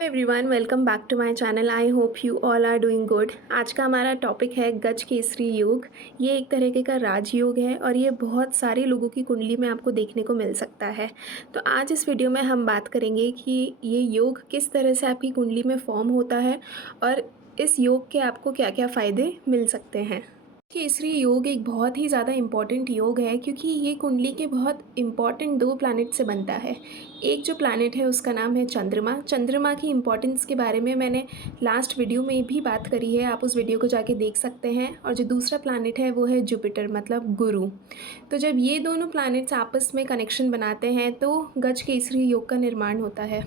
Everyone, welcome back to my channel. I hope you all are doing good. आज का हमारा topic है गज केसरी योग। ये एक तरीके का राजयोग है और ये बहुत सारे लोगों की कुंडली में आपको देखने को मिल सकता है। तो आज इस वीडियो में हम बात करेंगे कि ये योग किस तरह से आपकी कुंडली में फॉर्म होता है और इस योग के आपको क्या क्या फ़ायदे मिल सकते हैं। केसरी योग एक बहुत ही ज़्यादा इम्पॉर्टेंट योग है क्योंकि ये कुंडली के बहुत इम्पॉर्टेंट दो प्लैनेट से बनता है। एक जो प्लैनेट है उसका नाम है चंद्रमा। चंद्रमा की इम्पॉर्टेंस के बारे में मैंने लास्ट वीडियो में भी बात करी है, आप उस वीडियो को जाके देख सकते हैं। और जो दूसरा प्लैनेट है वो है जुपिटर, मतलब गुरु। तो जब ये दोनों प्लैनेट्स आपस में कनेक्शन बनाते हैं तो गज केसरी योग का निर्माण होता है।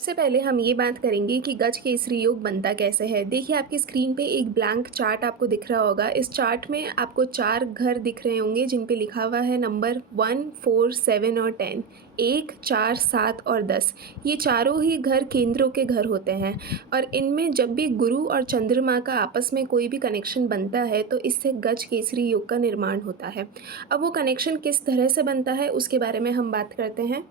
सबसे पहले हम ये बात करेंगे कि गज केसरी योग बनता कैसे है। देखिए, आपकी स्क्रीन पे एक ब्लैंक चार्ट आपको दिख रहा होगा। इस चार्ट में आपको 4 घर दिख रहे होंगे जिन पे लिखा हुआ है नंबर 1, 4, 7 और 10। 1, 4, 7 और 10, ये चारों ही घर केंद्रों के घर होते हैं। और इनमें जब भी गुरु और चंद्रमा का आपस में कोई भी कनेक्शन बनता है तो इससे गज केसरी योग का निर्माण होता है। अब वो कनेक्शन किस तरह से बनता है उसके बारे में हम बात करते हैं।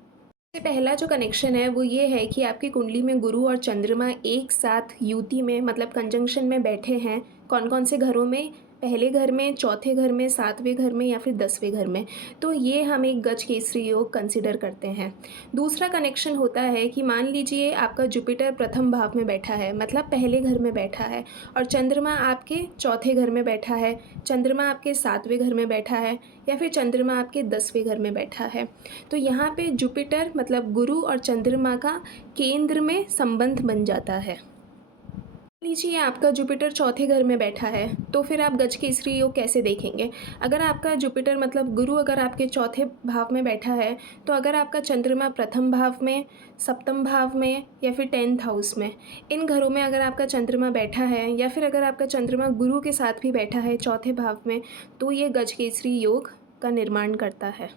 सबसे पहला जो कनेक्शन है वो ये है कि आपकी कुंडली में गुरु और चंद्रमा एक साथ युति में, मतलब कंजंक्शन में बैठे हैं। कौन कौन से घरों में? पहले घर में, चौथे घर में, सातवें घर में या फिर 10वें घर में। तो ये हम एक गज केसरी योग कंसिडर करते हैं। दूसरा कनेक्शन होता है कि मान लीजिए आपका जुपिटर प्रथम भाव में बैठा है, मतलब पहले घर में बैठा है, और चंद्रमा आपके चौथे घर में बैठा है, चंद्रमा आपके 7वें घर में बैठा है, या फिर चंद्रमा आपके 10वें घर में बैठा है। तो यहाँ पे जुपिटर मतलब गुरु और चंद्रमा का केंद्र में संबंध बन जाता है। लीजिए आपका जुपिटर चौथे घर में बैठा है तो फिर आप गज केसरी योग कैसे देखेंगे। अगर आपका जुपिटर मतलब गुरु अगर आपके चौथे भाव में बैठा है तो अगर आपका चंद्रमा प्रथम भाव में, सप्तम भाव में या फिर 10th हाउस में, इन घरों में अगर आपका चंद्रमा बैठा है या फिर अगर आपका चंद्रमा गुरु के साथ भी बैठा है चौथे भाव में, तो ये गज केसरी योग का निर्माण करता है।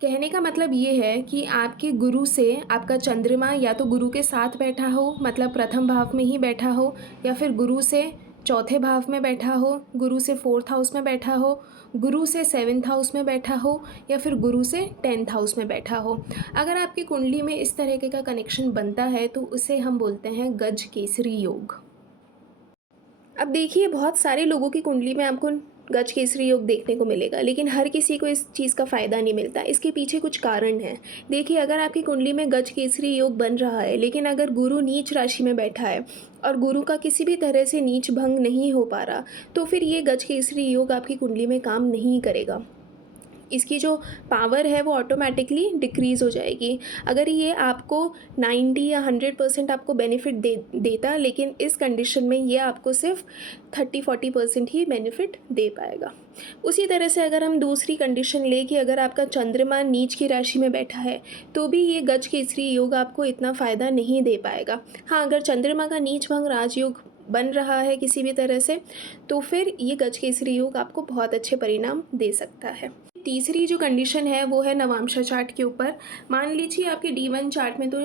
कहने का मतलब ये है कि आपके गुरु से आपका चंद्रमा या तो गुरु के साथ बैठा हो, मतलब प्रथम भाव में ही बैठा हो, या फिर गुरु से चौथे भाव में बैठा हो, गुरु से 4th हाउस में बैठा हो, गुरु से 7th हाउस में बैठा हो, या फिर गुरु से 10th हाउस में बैठा हो। अगर आपकी कुंडली में इस तरीके का कनेक्शन बनता है तो उसे हम बोलते हैं गज केसरी योग। अब देखिए, बहुत सारे लोगों की कुंडली में आपको गज केसरी योग देखने को मिलेगा, लेकिन हर किसी को इस चीज़ का फ़ायदा नहीं मिलता। इसके पीछे कुछ कारण हैं। देखिए, अगर आपकी कुंडली में गज केसरी योग बन रहा है लेकिन अगर गुरु नीच राशि में बैठा है और गुरु का किसी भी तरह से नीच भंग नहीं हो पा रहा, तो फिर ये गज केसरी योग आपकी कुंडली में काम नहीं करेगा। इसकी जो पावर है वो ऑटोमेटिकली डिक्रीज़ हो जाएगी। अगर ये आपको 90 या 100% आपको बेनिफिट देता, लेकिन इस कंडीशन में ये आपको सिर्फ 30-40% ही बेनिफिट दे पाएगा। उसी तरह से अगर हम दूसरी कंडीशन लें कि अगर आपका चंद्रमा नीच की राशि में बैठा है तो भी ये गज केसरी योग आपको इतना फ़ायदा नहीं दे पाएगा। हाँ, अगर चंद्रमा का नीच भंग राजयोग बन रहा है किसी भी तरह से तो फिर ये गज केसरी योग आपको बहुत अच्छे परिणाम दे सकता है। तीसरी जो कंडीशन है वो है नवांशा चार्ट के ऊपर। मान लीजिए आपके D1 चार्ट में तो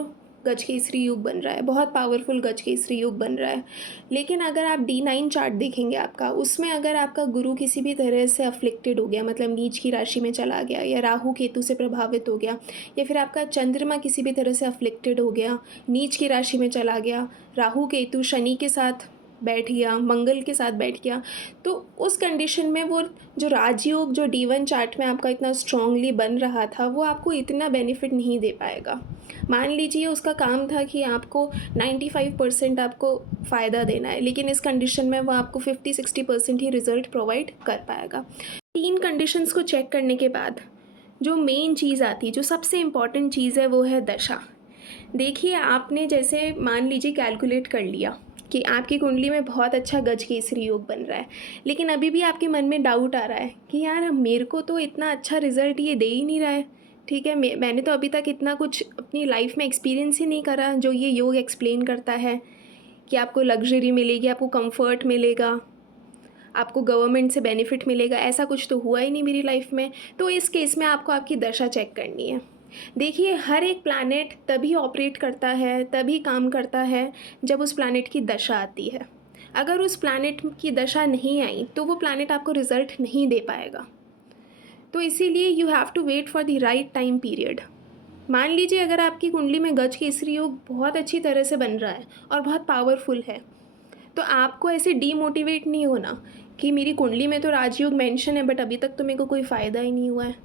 गज केसरी योग बन रहा है, बहुत पावरफुल गज केसरी योग बन रहा है, लेकिन अगर आप D9 चार्ट देखेंगे आपका, उसमें अगर आपका गुरु किसी भी तरह से अफ्लिक्टेड हो गया, मतलब नीच की राशि में चला गया, या राहु केतु से प्रभावित हो गया, या फिर आपका चंद्रमा किसी भी तरह से अफ्लिक्टेड हो गया, नीच की राशि में चला गया, राहु केतु शनि के साथ बैठ गया, मंगल के साथ बैठ गया, तो उस कंडीशन में वो जो राजयोग जो D1 चार्ट में आपका इतना स्ट्रांगली बन रहा था वो आपको इतना बेनिफिट नहीं दे पाएगा। मान लीजिए उसका काम था कि आपको 95% आपको फ़ायदा देना है, लेकिन इस कंडीशन में वो आपको 50-60% ही रिज़ल्ट प्रोवाइड कर पाएगा। 3 कंडीशंस को चेक करने के बाद जो मेन चीज़ आती है, जो सबसे इम्पॉर्टेंट चीज़ है, वो है दशा। देखिए, आपने जैसे मान लीजिए कैलकुलेट कर लिया कि आपकी कुंडली में बहुत अच्छा गज केसरी योग बन रहा है, लेकिन अभी भी आपके मन में डाउट आ रहा है कि यार मेरे को तो इतना अच्छा रिज़ल्ट ये दे ही नहीं रहा है। ठीक है, मैंने तो अभी तक इतना कुछ अपनी लाइफ में एक्सपीरियंस ही नहीं करा जो ये योग एक्सप्लेन करता है कि आपको लग्जरी मिलेगी, आपको कंफर्ट मिलेगा, आपको गवर्नमेंट से बेनिफिट मिलेगा। ऐसा कुछ तो हुआ ही नहीं मेरी लाइफ में। तो इस केस में आपको आपकी दशा चेक करनी है। देखिए, हर एक प्लैनेट तभी ऑपरेट करता है, तभी काम करता है जब उस प्लैनेट की दशा आती है। अगर उस प्लैनेट की दशा नहीं आई तो वो प्लैनेट आपको रिजल्ट नहीं दे पाएगा। तो इसीलिए you have to wait for the right time period. मान लीजिए अगर आपकी कुंडली में गज केसरी योग बहुत अच्छी तरह से बन रहा है और बहुत पावरफुल है, तो आपको ऐसे डीमोटिवेट नहीं होना कि मेरी कुंडली में तो राजयोग मेंशन है बट अभी तक तो मेरे को कोई फ़ायदा ही नहीं हुआ है।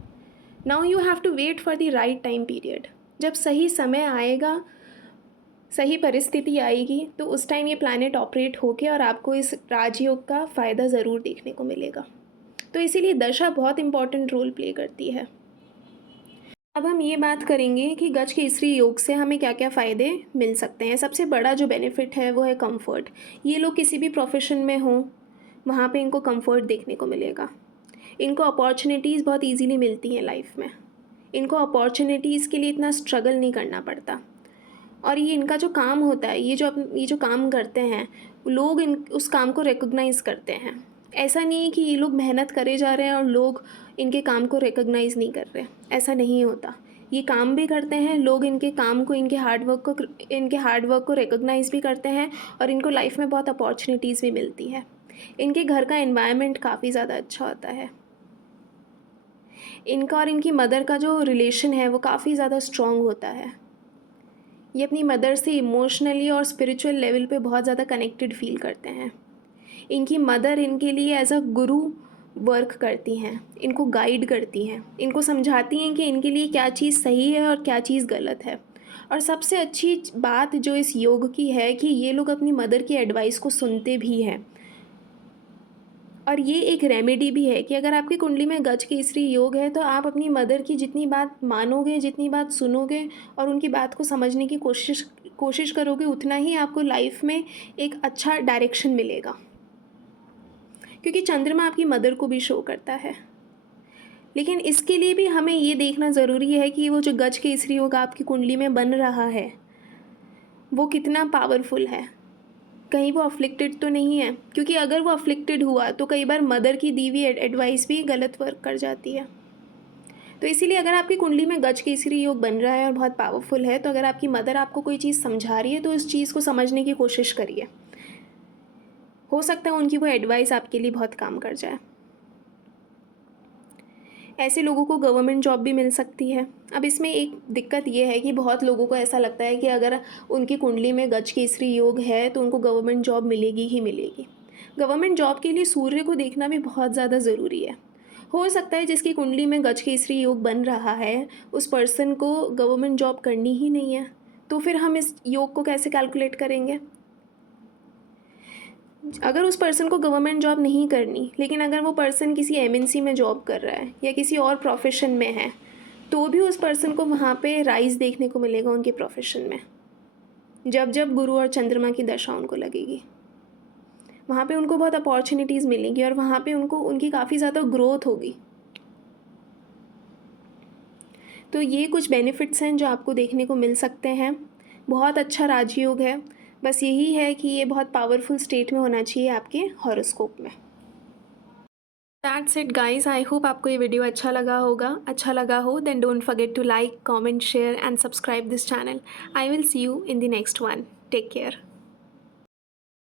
Now you have to wait for the right time period. जब सही समय आएगा, सही परिस्थिति आएगी, तो उस टाइम ये प्लैनेट ऑपरेट होके और आपको इस राजयोग का फ़ायदा ज़रूर देखने को मिलेगा। तो इसीलिए दशा बहुत इंपॉर्टेंट रोल प्ले करती है। अब हम ये बात करेंगे कि गज केसरी योग से हमें क्या क्या फ़ायदे मिल सकते हैं। सबसे बड़ा जो बेनिफिट है वो है कंफर्ट। ये लोग किसी भी प्रोफेशन में हों, वहाँ पे इनको कंफर्ट देखने को मिलेगा। इनको अपॉर्चुनिटीज़ बहुत इजीली मिलती हैं लाइफ में। इनको अपॉर्चुनिटीज़ के लिए इतना स्ट्रगल नहीं करना पड़ता। और ये इनका जो काम होता है, ये जो काम करते हैं, लोग इन उस काम को रिकॉग्नाइज़ करते हैं। ऐसा नहीं है कि ये लोग मेहनत करे जा रहे हैं और लोग इनके काम को रिकॉग्नाइज़ नहीं कर रहे। ऐसा नहीं होता। ये काम भी करते हैं, लोग इनके काम को, इनके हार्ड वर्क को रिकॉग्नाइज़ भी करते हैं और इनको लाइफ में बहुत अपॉर्चुनिटीज़ भी मिलती है। इनके घर का एनवायरनमेंट काफ़ी ज़्यादा अच्छा होता है। इनका और इनकी मदर का जो रिलेशन है वो काफ़ी ज़्यादा स्ट्रॉन्ग होता है। ये अपनी मदर से इमोशनली और स्पिरिचुअल लेवल पे बहुत ज़्यादा कनेक्टेड फील करते हैं। इनकी मदर इनके लिए एज अ गुरु वर्क करती हैं, इनको गाइड करती हैं, इनको समझाती हैं कि इनके लिए क्या चीज़ सही है और क्या चीज़ गलत है। और सबसे अच्छी बात जो इस योग की है कि ये लोग अपनी मदर की एडवाइस को सुनते भी हैं। और ये एक रेमेडी भी है कि अगर आपकी कुंडली में गज केसरी योग है तो आप अपनी मदर की जितनी बात मानोगे, जितनी बात सुनोगे और उनकी बात को समझने की कोशिश करोगे, उतना ही आपको लाइफ में एक अच्छा डायरेक्शन मिलेगा। क्योंकि चंद्रमा आपकी मदर को भी शो करता है। लेकिन इसके लिए भी हमें ये देखना ज़रूरी है कि वो जो गज केसरी योग आपकी कुंडली में बन रहा है वो कितना पावरफुल है, कहीं वो अफ्लिक्टेड तो नहीं है। क्योंकि अगर वो अफ्लिक्टेड हुआ तो कई बार मदर की दी हुई एडवाइस भी गलत वर्क कर जाती है। तो इसीलिए अगर आपकी कुंडली में गज केसरी योग बन रहा है और बहुत पावरफुल है, तो अगर आपकी मदर आपको कोई चीज़ समझा रही है तो उस चीज़ को समझने की कोशिश करिए। हो सकता है उनकी वो एडवाइस आपके लिए बहुत काम कर जाए। ऐसे लोगों को गवर्नमेंट जॉब भी मिल सकती है। अब इसमें एक दिक्कत ये है कि बहुत लोगों को ऐसा लगता है कि अगर उनकी कुंडली में गज केसरी योग है तो उनको गवर्नमेंट जॉब मिलेगी ही मिलेगी। गवर्नमेंट जॉब के लिए सूर्य को देखना भी बहुत ज़्यादा ज़रूरी है। हो सकता है जिसकी कुंडली में गज केसरी योग बन रहा है उस पर्सन को गवर्नमेंट जॉब करनी ही नहीं है, तो फिर हम इस योग को कैसे कैलकुलेट करेंगे? अगर उस पर्सन को गवर्नमेंट जॉब नहीं करनी, लेकिन अगर वो पर्सन किसी एमएनसी में जॉब कर रहा है या किसी और प्रोफेशन में है, तो भी उस पर्सन को वहाँ पे राइज देखने को मिलेगा उनके प्रोफेशन में। जब जब गुरु और चंद्रमा की दशा उनको लगेगी, वहाँ पे उनको बहुत अपॉर्चुनिटीज़ मिलेंगी और वहाँ पे उनको उनकी काफ़ी ज़्यादा ग्रोथ होगी। तो ये कुछ बेनिफिट्स हैं जो आपको देखने को मिल सकते हैं। बहुत अच्छा राजयोग है, बस यही है कि ये बहुत पावरफुल स्टेट में होना चाहिए आपके हॉरोस्कोप में। That's it guys, I hope आपको ये वीडियो अच्छा लगा होगा। अच्छा लगा हो then don't forget to like, comment, share and subscribe this channel. I will see you in the next one. Take care.